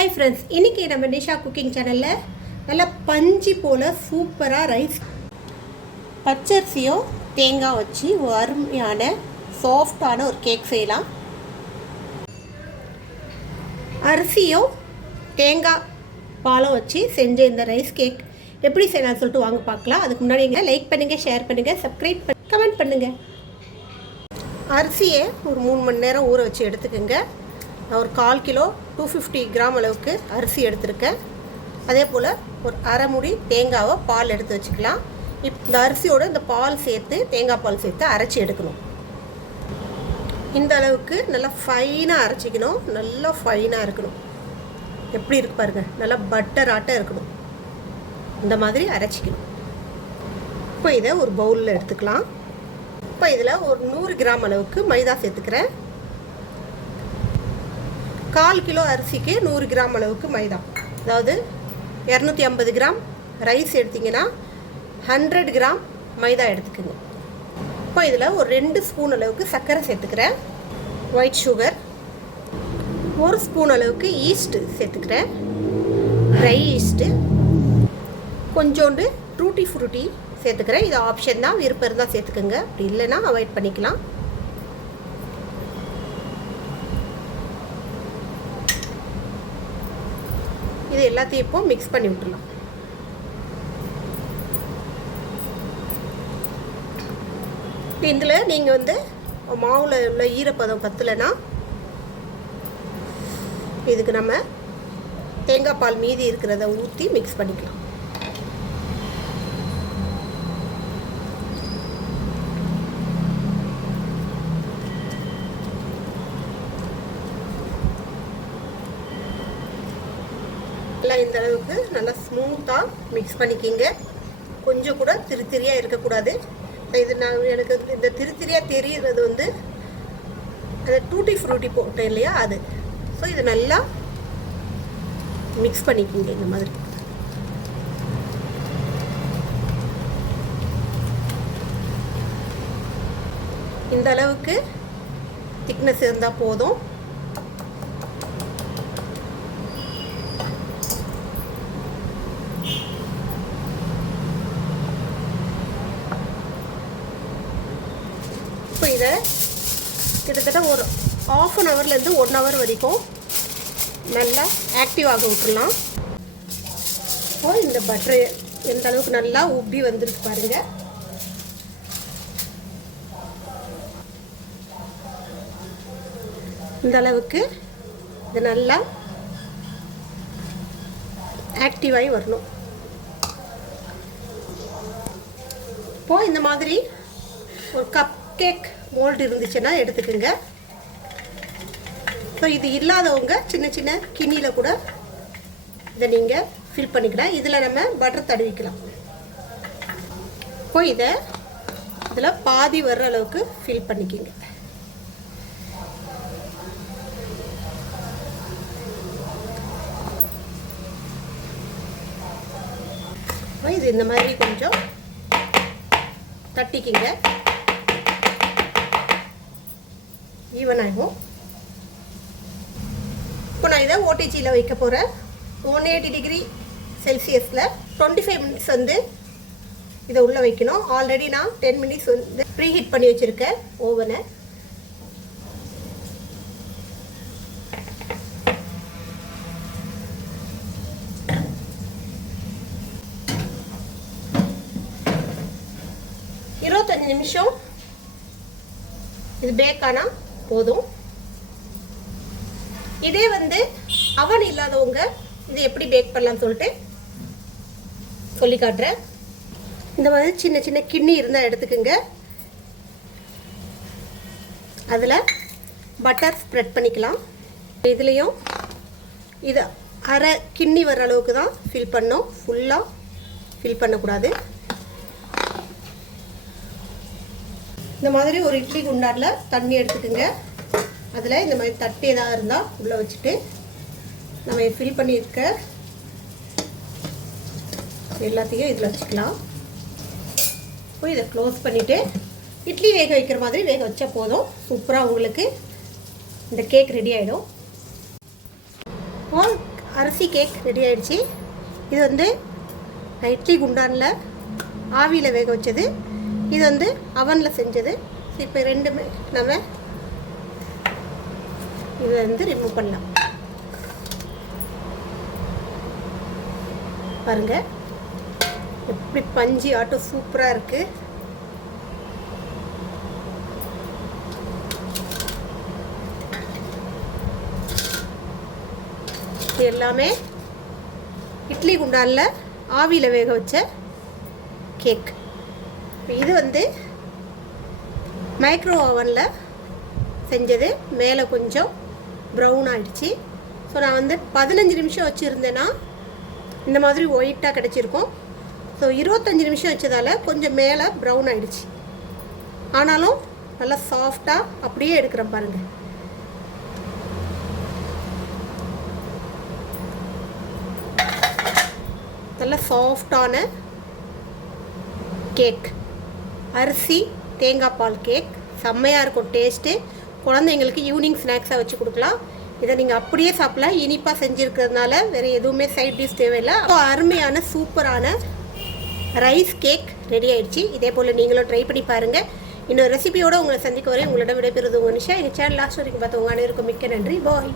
Hi friends, இன்றைக்கி நம்ம Nisha cooking சேனலில் நல்லா பஞ்சு போல் சூப்பராக ரைஸ் பச்சரிசியோ தேங்காய் வச்சு ஒரு அருமையான சாஃப்டான ஒரு கேக் செய்யலாம். அரிசியோ தேங்காய் பாலும் வச்சு செஞ்ச இந்த ரைஸ் கேக் எப்படி செய்யலாம்னு சொல்லிட்டு வாங்க பார்க்கலாம். அதுக்கு முன்னாடி நீங்கள் லைக் பண்ணுங்கள், ஷேர் பண்ணுங்கள், சப்ஸ்கிரைப் பண்ணி கமெண்ட் பண்ணுங்கள். அரிசியை ஒரு 3 மணி நேரம் ஊற வச்சு எடுத்துக்கோங்க. நான் ஒரு 1/4 கிலோ 250 கிராம் அளவுக்கு அரிசி எடுத்துருக்கேன். அதே போல் ஒரு அரை முடி தேங்காவை பால் எடுத்து வச்சுக்கலாம். இந்த அரிசியோடு இந்த பால் சேர்த்து தேங்காய் பால் சேர்த்து அரைச்சி எடுக்கணும். இந்த அளவுக்கு நல்லா ஃபைனாக அரைச்சிக்கணும். நல்லா ஃபைனாக இருக்கணும். எப்படி இருக்கு பாருங்கள், நல்லா பட்டர் ஆட்டம் இருக்கணும். இந்த மாதிரி அரைச்சிக்கணும். இப்போ இதை ஒரு பவுலில் எடுத்துக்கலாம். இப்போ இதில் ஒரு 100 கிராம் அளவுக்கு மைதா சேர்த்துக்கிறேன். 1/4 கிலோ அரிசிக்கு 100 கிராம் அளவுக்கு மைதா, அதாவது 250 கிராம் ரைஸ் எடுத்திங்கன்னா 100 கிராம் மைதா எடுத்துக்கோங்க. இப்போ இதில் ஒரு 2 ஸ்பூன் அளவுக்கு சர்க்கரை சேர்த்துக்கிறேன். ஒயிட் சுகர் 1 ஸ்பூன் அளவுக்கு ஈஸ்ட்டு சேர்த்துக்கிறேன். ட்ரை ஈஸ்ட்டு கொஞ்சோண்டு டூட்டி ஃப்ரூட்டி சேர்த்துக்கிறேன். இது ஆப்ஷன் தான், விருப்பம் இருந்தால் சேர்த்துக்கோங்க, அப்படி இல்லைன்னா அவாய்ட் பண்ணிக்கலாம். இது எல்லாத்தையும் இப்போ மிக்ஸ் பண்ணி விட்டுடலாம். இதில் நீங்கள் மாவில் உள்ள ஈரப்பதம் பத்தலைன்னா இதுக்கு நம்ம தேங்காய் பால் மீதி இருக்கிறத ஊற்றி மிக்ஸ் பண்ணிக்கலாம். இந்த அளவுக்கு நல்லா ஸ்மூத்தாக மிக்ஸ் பண்ணிக்கிங்க. கொஞ்சம் கூட திரியாக இருக்கக்கூடாது. இது எனக்கு இந்த திரியாக தெரிகிறது அந்த டூட்டி ஃப்ரூட்டி போட்டேன் இல்லையா, அது. ஸோ இது நல்லா மிக்ஸ் பண்ணிக்கிங்க இந்த மாதிரி. இந்த அளவுக்கு திக்னஸ் இருந்தால் போதும். இப்போ இதை கிட்டத்தட்ட ஒரு 1/2 ஹவர்லேருந்து 1 ஹவர் வரைக்கும் நல்லா ஆக்டிவாக விட்டுடலாம். இப்போ இந்த பட்டரு எந்த அளவுக்கு நல்லா உப்பி வந்துருக்கு பாருங்கள். இந்த அளவுக்கு இது நல்லா ஆக்டிவாகி வரணும். இப்போது இந்த மாதிரி ஒரு கப் கேக் மோல்டு இருந்துச்சுன்னா எடுத்துக்கோங்க. ஸோ இது இல்லாதவங்க சின்ன சின்ன கிண்ணியில் கூட இதை நீங்கள் ஃபில் பண்ணிக்கலாம். இதில் நம்ம பட்டர் தடவிக்கலாம். இப்போ இதில் பாதி வர்ற அளவுக்கு ஃபில் பண்ணிக்கோங்க. இது இந்த மாதிரி கொஞ்சம் தட்டிக்கிங்க, ஈவன் ஆகும். இப்போ நான் இதை ஓடிஜியில் வைக்க போகிறேன். 180 டிகிரி செல்சியஸில் 25 மினிட்ஸ் இதை உள்ளே வைக்கணும். ஆல்ரெடி நான் 10 மினிட்ஸ் ப்ரீஹீட் பண்ணி வச்சுருக்கேன் ஓவனை. நிமிஷம் இது பேக் ஆனால் போதும். இதே அவன் இல்லாதவங்க இது எப்படி பேக் பண்ணலாம்னு சொல்லிட்டு சொல்லி காட்டுறேன். இந்த மாதிரி சின்ன சின்ன கிண்ணி இருந்தால் எடுத்துக்கோங்க. அதில் பட்டர் ஸ்ப்ரெட் பண்ணிக்கலாம். இதுலேயும் இது அரை கிண்ணி வர அளவுக்கு தான் ஃபில் பண்ணோம், ஃபுல்லாக ஃபில் பண்ணக்கூடாது. இந்த மாதிரி ஒரு இட்லி குண்டானில் தண்ணி எடுத்துக்கோங்க. அதில் இந்த மாதிரி தட்டு ஏதாவது இருந்தால் உள்ளே வச்சுட்டு நம்ம ஃபில் பண்ணியிருக்க எல்லாத்தையும் இதில் வச்சுக்கலாம். இப்போ இதை க்ளோஸ் பண்ணிவிட்டு இட்லி வேக வைக்கிற மாதிரி வேக வச்சா போதும். சூப்பராக உங்களுக்கு இந்த கேக் ரெடி ஆகிடும். அரிசி கேக் ரெடி ஆகிடுச்சு. இது வந்து இட்லி குண்டானில் ஆவியில் வேக வச்சது, இது வந்து அவனில் செஞ்சது. இப்போ ரெண்டுமே நம்ம இதை வந்து ரிமூவ் பண்ணலாம். பாருங்கள் எப்படி பஞ்சு ஆட்டம் சூப்பராக இருக்குது. இது எல்லாமே இட்லி குண்டானில் ஆவியில் வேக வச்ச கேக். இது வந்து மைக்ரோ ஓவனில் செஞ்சது, மேலே கொஞ்சம் ப்ரௌன் ஆகிடுச்சு. ஸோ நான் வந்து 15 நிமிஷம் வச்சுருந்தேன்னா இந்த மாதிரி ஒயிட்டாக கிடச்சிருக்கும். ஸோ 25 நிமிஷம் வச்சதால் கொஞ்சம் மேலே ப்ரௌன் ஆகிடுச்சு. ஆனாலும் நல்லா சாஃப்டாக அப்படியே எடுக்கிறேன் பாருங்கள். நல்ல சாஃப்டான கேக், அரிசி தேங்காய் பால் கேக் செம்மையாக இருக்கும் டேஸ்ட்டு. குழந்தைங்களுக்கு ஈவினிங் ஸ்நாக்ஸாக வச்சு கொடுக்கலாம். இதை நீங்கள் அப்படியே சாப்பிடலாம். இனிப்பாக செஞ்சுருக்கிறதுனால வேறு எதுவுமே சைட் டிஷ் தேவையில்லை. அப்போ அருமையான சூப்பரான ரைஸ் கேக் ரெடி ஆகிடுச்சு. இதே போல் நீங்களும் ட்ரை பண்ணி பாருங்கள். இன்னொரு ரெசிபியோடு உங்களை சந்திக்க வரை உங்களிடம் விடைபெறுவது உங்கள் நிஷா. எங்கள் சேனல் லாஸ்ட் வரைக்கும் பார்த்து உங்கள் அனைவருக்கும் மிக்க நன்றி. பாய்.